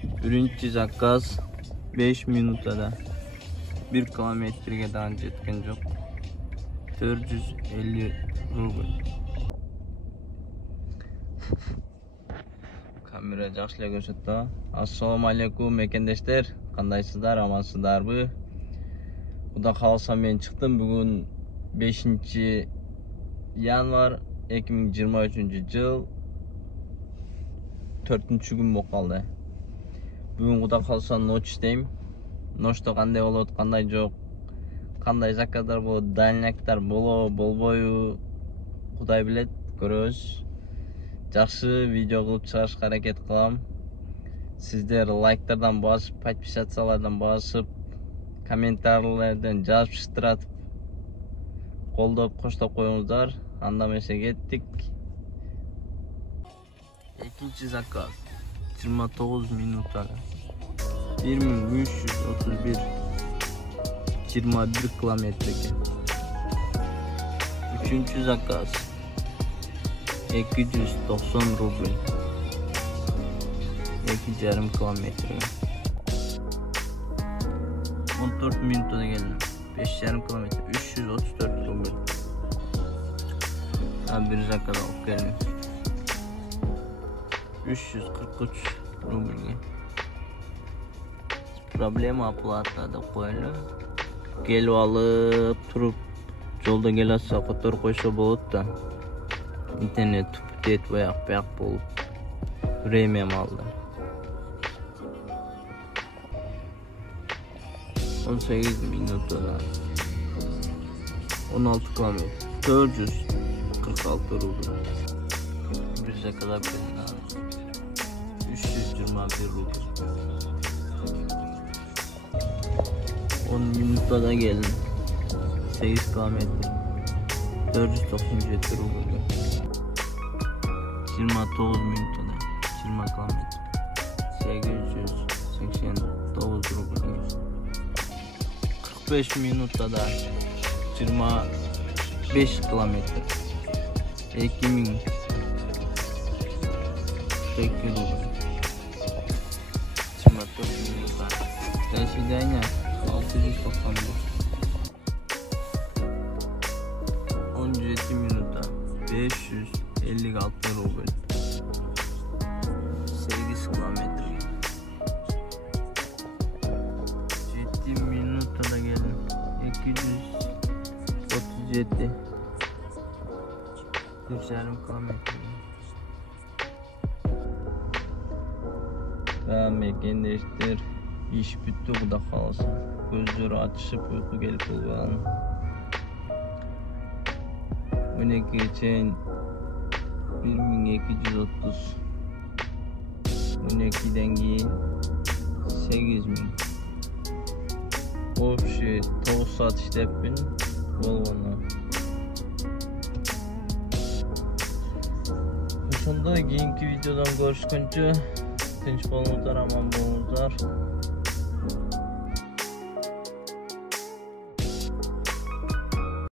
Birinci zakaz 5 minutada 1 kilometrege daha жеткен жоқ. 450 rubl. Kamera жақсы эле көрсөттү. Ассаламу алейкум мекендештер, кандайсыздар, амансыздарбы? Куда кааласа мен чыктым. Бүгүн 5 январь 2023 жыл 4-күн болуп калды. Бүгүн куда калса ноч иштейм. Ночто кандай болот, кандай жок, кандай заказдар болот, дальняктар болбойбу, Кудай билет, көрөбүз. Жакшы видео кылып чыгарышка аракет кылам. Сиздер лайктардан басып, подписациялардан басып, комментарийлерден жазып шыктыратып, колдоп, коштоп коюңуздар. Анда эмесе кеттик. Экинчи заказ 29 минутада 1331 21 kilometrege. Üçüncü zakaz 290 rubl 2,5 kilometre. 14 minutada geldim. 5,5 kilometre 334 rubl. Bir zakaz alıp geldim. 343 rubl. Problema оплата деп коелу. Келип алып туруп жолдо келе атса которуп койсо болот да. Интернет туптет баяк болуп время алды. 18 минутада 16 kilometre 446 rubl. Bir zakada 321 rubl. 10 minutada geldim. 8 kilometre 497 rubl. 29 minutada 20 kilometre 889 rubl. 45 minutada 25 kilometre 2000 rubl. 24 minuta. До свидания. 695. 17 minuta 556 rubl. 8 kilometre 7 minutada geldim. 237 1,5 kilometre. Mekendештер, iş bitti, kuda kalsın. Gözleri açışıp uyku gelip olgan. 12 geçen 1230. 12'den keyin 8000. Общий 9 saat işlepmin болгону. Ошондой кийинки видеодон көрүшкөнчө tinch болуңуздар, аман болуңуздар.